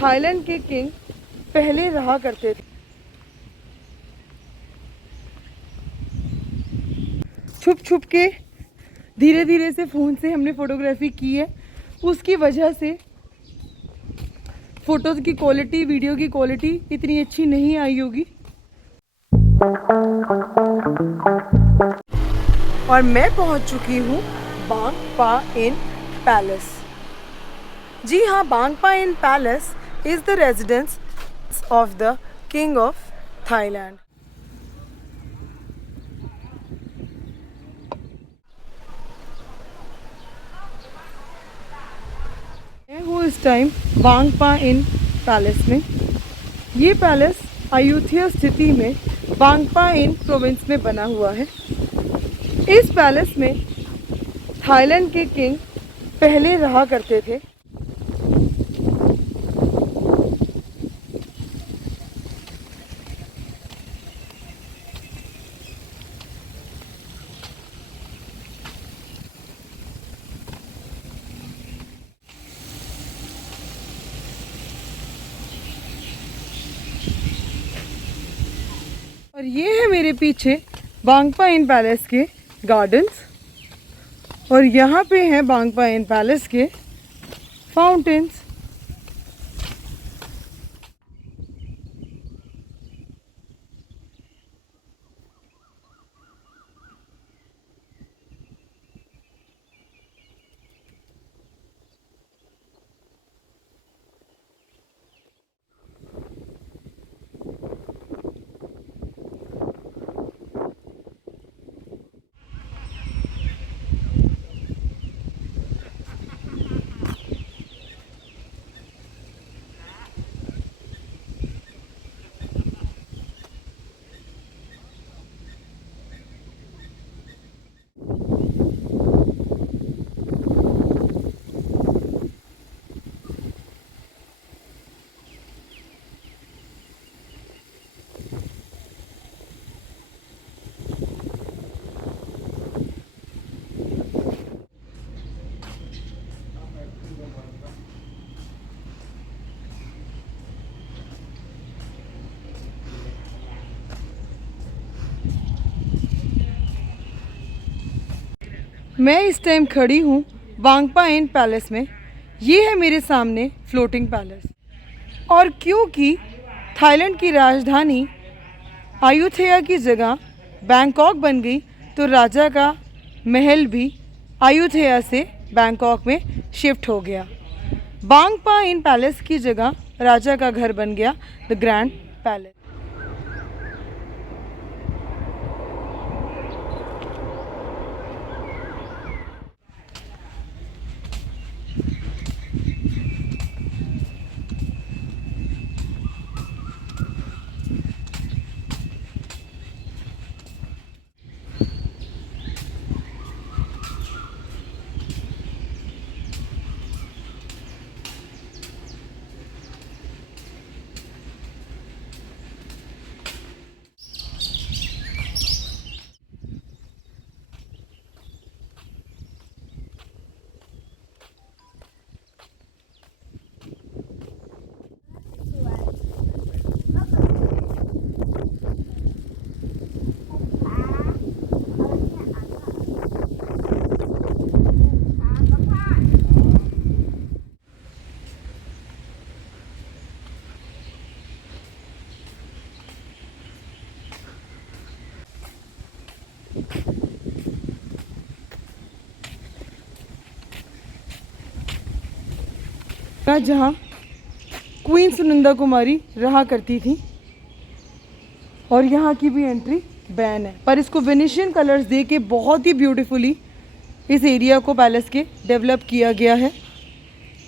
Thailand के king पहले रहा करते थे। छुप छुप के धीरे धीरे से फ़ोन से हमने फ़ोटोग्राफी की है। उसकी वजह से फ़ोटोज़ की क्वालिटी, वीडियो की क्वालिटी इतनी अच्छी नहीं आई होगी। और मैं पहुंच चुकी हूँ बांग पा इन पैलेस। जी हाँ, Bang Pa In palace is the residence of the king of Thailand. मैं हूँ इस टाइम बांग पा इन पैलेस में। ये पैलेस अयोध्या स्थिति में बांग पा इन प्रोविंस में बना हुआ है। इस पैलेस में थाईलैंड के किंग पहले रहा करते थे। और ये है मेरे पीछे बांग पा इन पैलेस के गार्डन्स, और यहाँ पे हैं बांग पा इन पैलेस के फाउंटेन्स। मैं इस टाइम खड़ी हूँ बांग पा इन पैलेस में। ये है मेरे सामने फ्लोटिंग पैलेस। और क्योंकि थाईलैंड की राजधानी अयुथया की जगह बैंकॉक बन गई, तो राजा का महल भी अयुथया से बैंकॉक में शिफ्ट हो गया। बांग पा इन पैलेस की जगह राजा का घर बन गया द ग्रैंड पैलेस। जहाँ क्वीन सुनंदा कुमारी रहा करती थी, और यहाँ की भी एंट्री बैन है, पर इसको वेनेशियन कलर्स दे के बहुत ही ब्यूटीफुली इस एरिया को पैलेस के डेवलप किया गया है।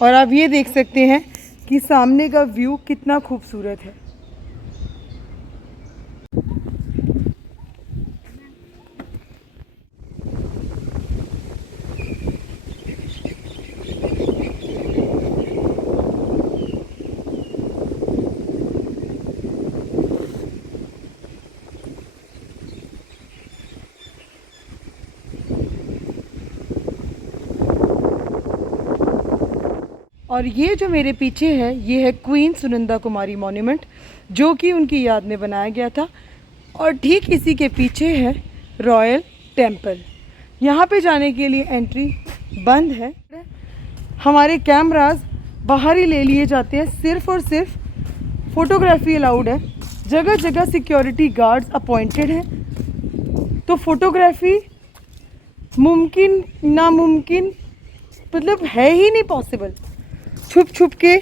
और आप ये देख सकते हैं कि सामने का व्यू कितना खूबसूरत है। और ये जो मेरे पीछे है ये है क्वीन सुनंदा कुमारी मॉन्यूमेंट, जो कि उनकी याद में बनाया गया था। और ठीक इसी के पीछे है रॉयल टेम्पल। यहाँ पे जाने के लिए एंट्री बंद है। हमारे कैमराज बाहर ही ले लिए जाते हैं, सिर्फ़ और सिर्फ फ़ोटोग्राफी अलाउड है। जगह जगह सिक्योरिटी गार्ड्स अपॉइंटेड हैं। तो फ़ोटोग्राफी मुमकिन नामुमकिन मतलब है ही नहीं पॉसिबल। छुप छुप के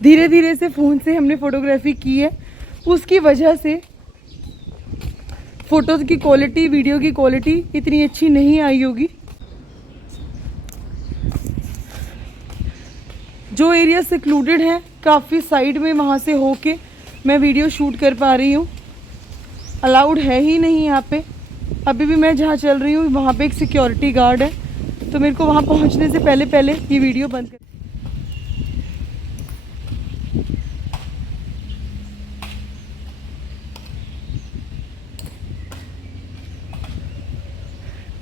धीरे धीरे से फ़ोन से हमने फ़ोटोग्राफी की है। उसकी वजह से फ़ोटोज़ की क्वालिटी, वीडियो की क्वालिटी इतनी अच्छी नहीं आई होगी। जो एरिया सिक्लूडेड है काफ़ी साइड में, वहाँ से होके मैं वीडियो शूट कर पा रही हूँ। अलाउड है ही नहीं यहाँ पे। अभी भी मैं जहाँ चल रही हूँ वहाँ पे एक सिक्योरिटी गार्ड है, तो मेरे को वहाँ पहुँचने से पहले पहले ये वीडियो बंद कर।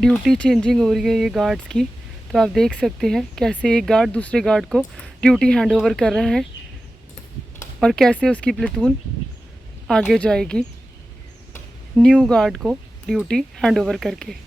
ड्यूटी चेंजिंग हो रही है ये गार्ड्स की, तो आप देख सकते हैं कैसे एक गार्ड दूसरे गार्ड को ड्यूटी हैंड ओवर कर रहा है और कैसे उसकी प्लेटून आगे जाएगी न्यू गार्ड को ड्यूटी हैंड ओवर करके।